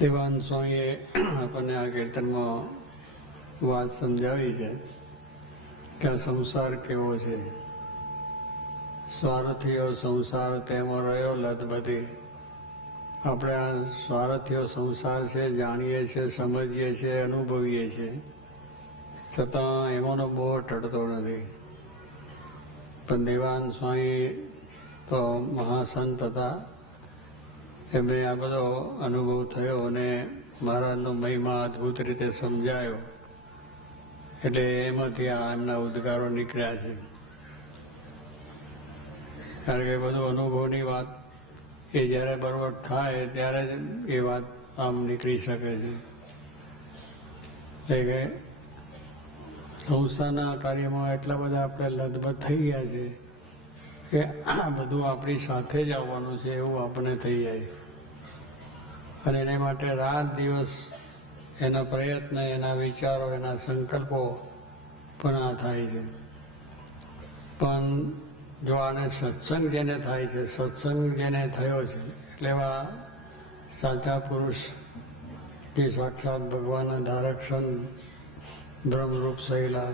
દેવાન સ્વામીએ આપણને આ કીર્તનમાં વાત સમજાવી છે કે આ સંસાર કેવો છે. સ્વાર્થીઓ સંસાર તેમાં રહ્યો લત બધી. આપણે આ સ્વાર્થીઓ સંસાર છે, જાણીએ છીએ, સમજીએ છીએ, અનુભવીએ છીએ, છતાં એમાંનો બોર ટળતો નથી. પણ દેવાન સ્વામી તો મહાસંત હતા, એમને આ બધો અનુભવ થયો અને મહારાજનો મહિમા અદભુત રીતે સમજાયો, એટલે એમાંથી આ એમના ઉદ્ગારો નીકળ્યા છે. કારણ કે બધું અનુભવની વાત એ જ્યારે બરોબર થાય ત્યારે જ એ વાત આમ નીકળી શકે છે. એટલે કે સંસ્થાના કાર્યમાં એટલા બધા આપણે લદબદ થઈ ગયા છે કે આ બધું આપણી સાથે જ આવવાનું છે એવું આપણને થઈ જાય, અને એને માટે રાત દિવસ એના પ્રયત્ન, એના વિચારો, એના સંકલ્પો પણ આ થાય છે. પણ જો આને સત્સંગ જેને થાય છે, સત્સંગ જેને થયો છે, એટલે એવા સાચા પુરુષ જે સાક્ષાત ભગવાનના ધારક સંત બ્રહ્મરૂપ સહેલા,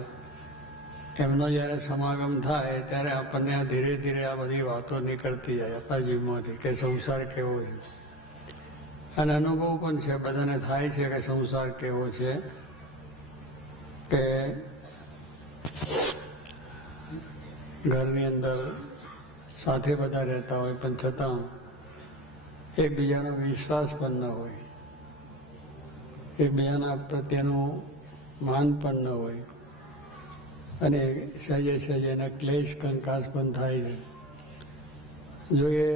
એમનો જ્યારે સમાગમ થાય ત્યારે આપણને ધીરે ધીરે આ બધી વાતો નીકળતી જાય આપણા જીવમાંથી કે સંસાર કેવો છે. અને અનુભવ પણ છે, બધાને થાય છે કે સંસાર કેવો છે, કે ઘરની અંદર સાથે બધા રહેતા હોય પણ છતાં એકબીજાનો વિશ્વાસ પણ ન હોય, એકબીજાના પ્રત્યેનું માન પણ ન હોય, અને સહેજે સહેજે એના ક્લેશ કંકાસ પણ થાય છે. જો એ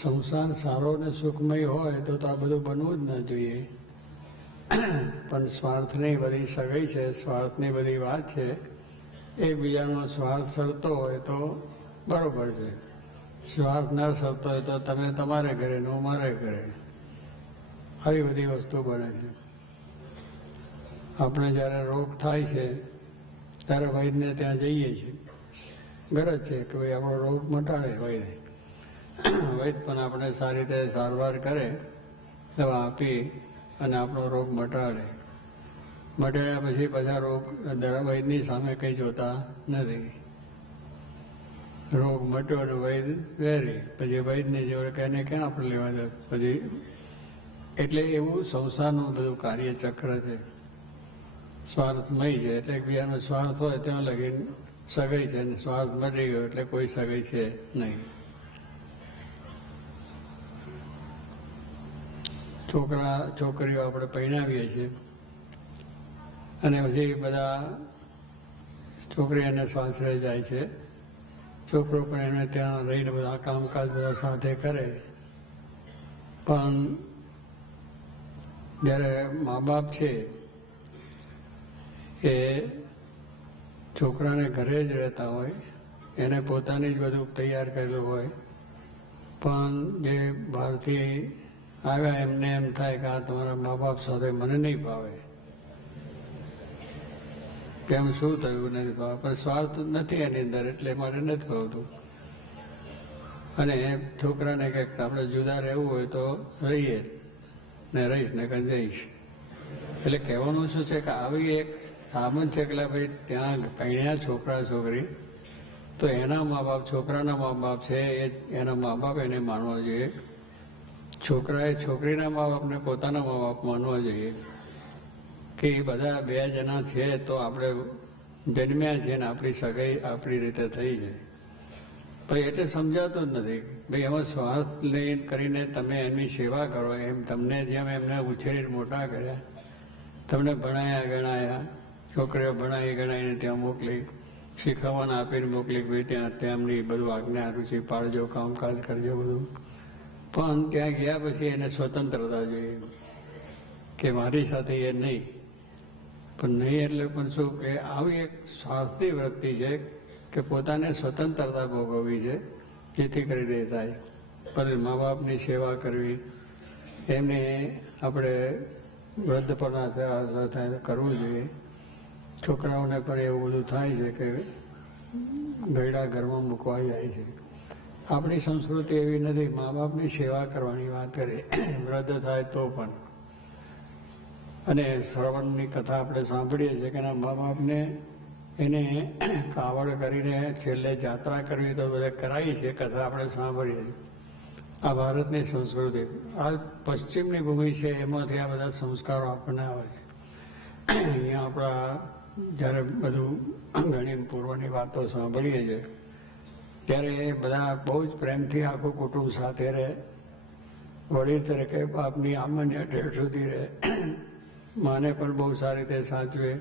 સંસાર સારો ને સુખમય હોય તો આ બધું બનવું જ ન જોઈએ. પણ સ્વાર્થની બધી સગાઈ છે, સ્વાર્થની બધી વાત છે, એકબીજાનો સ્વાર્થ સરતો હોય તો બરોબર છે, સ્વાર્થ ન સરતો હોય તો તમે તમારે ઘરે ને હું મારે ઘરે, આવી બધી વસ્તુ બને છે. આપણે જ્યારે રોગ થાય છે ત્યારે વૈદ્યને ત્યાં જઈએ છીએ, ગરજ છે કે ભાઈ આપણો રોગ મટાડે વૈદ્ય. વૈદ્ય પણ આપણે સારી રીતે સારવાર કરે, દવા આપી અને આપણો રોગ મટાડે. મટાડ્યા પછી પાછા રોગ વૈદ્યની સામે કંઈ જોતા નથી. રોગ મટ્યો અને વૈદ્ય વેરી, પછી વૈદ્યની જોડે કહીને ક્યાં આપણે લેવા જાય પછી. એટલે એવું સંસારનું બધું કાર્યચક્ર છે, સ્વાર્થમય છે. એટલે એકબીજાનો સ્વાર્થ હોય ત્યાં લગી સગાઈ છે, અને સ્વાર્થ મટી ગયો એટલે કોઈ સગાઈ છે નહીં. છોકરા છોકરીઓ આપણે પરણાવીએ છીએ અને પછી બધા છોકરી એને સાસરે જાય છે, છોકરો પણ એને ત્યાં રહીને બધા કામકાજ બધા સાથે કરે. પણ જ્યારે મા બાપ છે એ છોકરાને ઘરે જ રહેતા હોય, એને પોતાની જ બધું તૈયાર કરેલું હોય, પણ જે બહારથી આવ્યા એમને એમ થાય કે આ તમારા મા બાપ સાથે મને નહીં ભાવે, કેમ શું થયું નથી ભાવે, પણ સ્વાર્થ નથી એની અંદર એટલે મારે નથી ભાવતું. અને છોકરાને કંઈક આપણે જુદા રહેવું હોય તો રહીએ ને રહીશ ને કંઈ જઈશ. એટલે કહેવાનું શું છે કે આવી એક સામન છે કે ભાઈ ત્યાં પહેણ્યા છોકરા છોકરી તો એના મા બાપ, છોકરાના મા બાપ છે એ એના મા બાપ એને માનવા જોઈએ, છોકરાએ છોકરીના મા બાપને પોતાના મા બાપ માનવા જોઈએ. કે એ બધા બે જણા છે તો આપણે જન્મ્યા છીએ ને આપણી સગાઈ આપણી રીતે થઈ છે. પછી એટલે સમજાતું જ નથી ભાઈ એમાં સ્વાર્થ લઈ કરીને તમે એમની સેવા કરો. એમ તમને જેમ એમને ઉછેરી મોટા કર્યા, તમને ભણાયા ગણાયા, છોકરીઓ ભણાવી ગણાવીને ત્યાં મોકલી, શીખવવાના આપીને મોકલી, ભાઈ ત્યાં તેમની બધું આજ્ઞા રૂચિ પાડજો, કામકાજ કરજો બધું. પણ ત્યાં ગયા પછી એને સ્વતંત્રતા જોઈએ કે મારી સાથે એ નહીં. પણ નહીં એટલે પણ શું કે આવી એક સ્વાર્થની વૃત્તિ છે કે પોતાને સ્વતંત્રતા ભોગવવી છે જેથી કરીને થાય. પણ મા બાપની સેવા કરવી, એમને આપણે વૃદ્ધપણા કરવું જોઈએ. છોકરાઓને પણ એવું બધું થાય છે કે ગયડા ઘરમાં મૂકવા જાય છે. આપણી સંસ્કૃતિ એવી નથી, મા બાપની સેવા કરવાની વાત કરે, વૃદ્ધ થાય તો પણ અને શ્રવણની કથા આપણે સાંભળીએ છીએ કે એના મા બાપને એને કાવડ કરીને છેલ્લે જાત્રા કરવી તો બધા કરાવી છે, કથા આપણે સાંભળીએ છીએ. આ ભારતની સંસ્કૃતિ, આ પશ્ચિમની ભૂમિ છે, એમાંથી આ બધા સંસ્કારો આપણને આવે છે. અહીંયા આપણા જ્યારે બધું ઘણી પૂર્વની વાતો સાંભળીએ છીએ ત્યારે એ બધા બહુ જ પ્રેમથી આખું કુટુંબ સાથે રહે, વડીલ તરીકે બાપની આમન્ય ઠેઠ સુધી રહે, માને પણ બહુ સારી રીતે સાચવે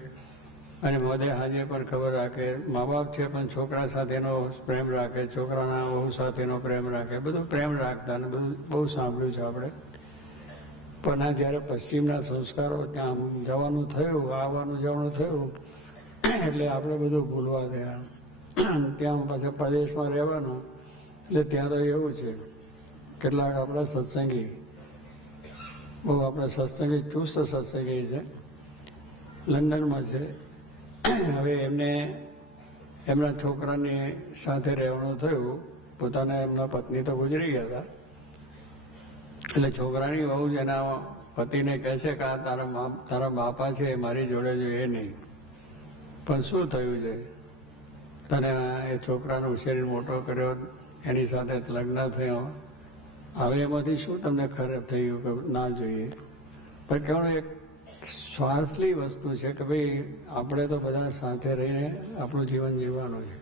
અને મોદે હાજે પણ ખબર રાખે. મા બાપ છે પણ છોકરા સાથેનો પ્રેમ રાખે, છોકરાના વહુ સાથેનો પ્રેમ રાખે, બધું પ્રેમ રાખતા અને બધું બહુ સાંભળ્યું છે આપણે. પણ આ જ્યારે પશ્ચિમના સંસ્કારો ત્યાં જવાનું થયું, આવવાનું જવાનું થયું એટલે આપણે બધું ભૂલવા ગયા. ત્યાં પાછા પ્રદેશમાં રહેવાનું એટલે ત્યાં તો એવું છે, કેટલાક આપણા સત્સંગી, બહુ આપણા સત્સંગી ચુસ્ત સત્સંગી છે, લંડનમાં છે. હવે એમને એમના છોકરાની સાથે રહેવાનું થયું, પોતાના એમના પત્ની તો ગુજરી ગયા હતા, એટલે છોકરાની વહુ જ એના પતિને કહે છે કે આ તારા બાપા છે મારી જોડે જો એ નહીં, પણ શું થયું છે, તને એ છોકરાને ઉછેરી મોટો કર્યો, એની સાથે લગ્ન થયો, હવે એમાંથી શું તમને ખરાબ થયું કે ના જોઈએ? પણ કહેવાનું એક સ્વાર્થની વસ્તુ છે કે ભાઈ આપણે તો બધા સાથે રહીને આપણું જીવન જીવવાનું છે.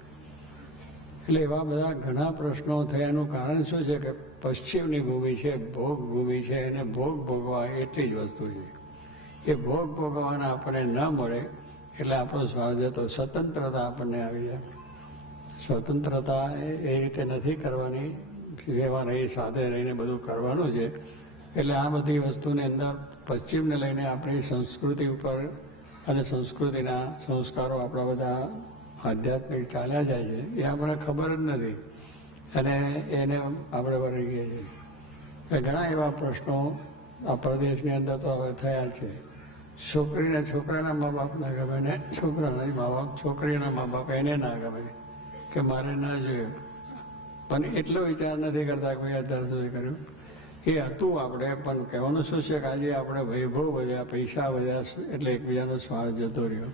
એટલે એવા બધા ઘણા પ્રશ્નો થયાનું કારણ શું છે કે પશ્ચિમની ભૂમિ છે, ભોગ ભૂમિ છે, એને ભોગ ભોગવા એટલી જ વસ્તુ છે. એ ભોગ ભોગવવાના આપણને ન મળે એટલે આપણો સ્વાર્થ જતો. સ્વતંત્રતા આપણને આવી જાય. સ્વતંત્રતા એ રીતે નથી કરવાની, વ્યવહાર એ સાથે રહીને બધું કરવાનું છે. એટલે આ બધી વસ્તુની અંદર પશ્ચિમને લઈને આપણી સંસ્કૃતિ ઉપર અને સંસ્કૃતિના સંસ્કારો આપણા બધા આધ્યાત્મિક ચાલ્યા જાય છે, એ આપણને ખબર જ નથી અને એને આપણે વળી ગઈએ છીએ. ઘણા એવા પ્રશ્નો આ પ્રદેશની અંદર તો હવે થયા છે. છોકરીને છોકરાના મા બાપ ના ગમે ને છોકરાના મા બાપ છોકરીના મા બાપ એને ના ગમે કે મારે ના જોયું, પણ એટલો વિચાર નથી કરતા કે ભાઈ અત્યાર સુધી કર્યું એ હતું આપણે. પણ કહેવાનું શું છે કે આજે આપણે વૈભવ વધ્યા, પૈસા વધ્યા એટલે એકબીજાનો સ્વાર્થ જતો રહ્યો.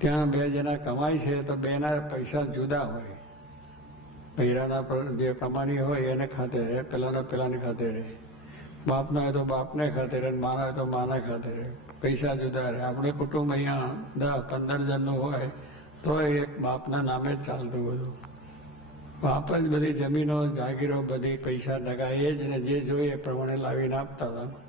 ત્યાં બે જણા કમાય છે તો બેના પૈસા જુદા હોય, બૈરાના પર જે કમાણી હોય એને ખાતે રહે, પેલાના પેલાને ખાતે રહે, બાપના હોય તો બાપને ખાતે રહે, માના હોય તો માના ખાતે રહે, પૈસા જુદા રહે. આપણે કુટુંબ અહીંયા 10-15 જણનું હોય તો એક બાપના નામે જ ચાલતું બધું. બાપ જ બધી જમીનો જાગીરો બધી પૈસા ટકા એ જ ને જે જોઈએ એ પ્રમાણે લાવીને આપતા હતા.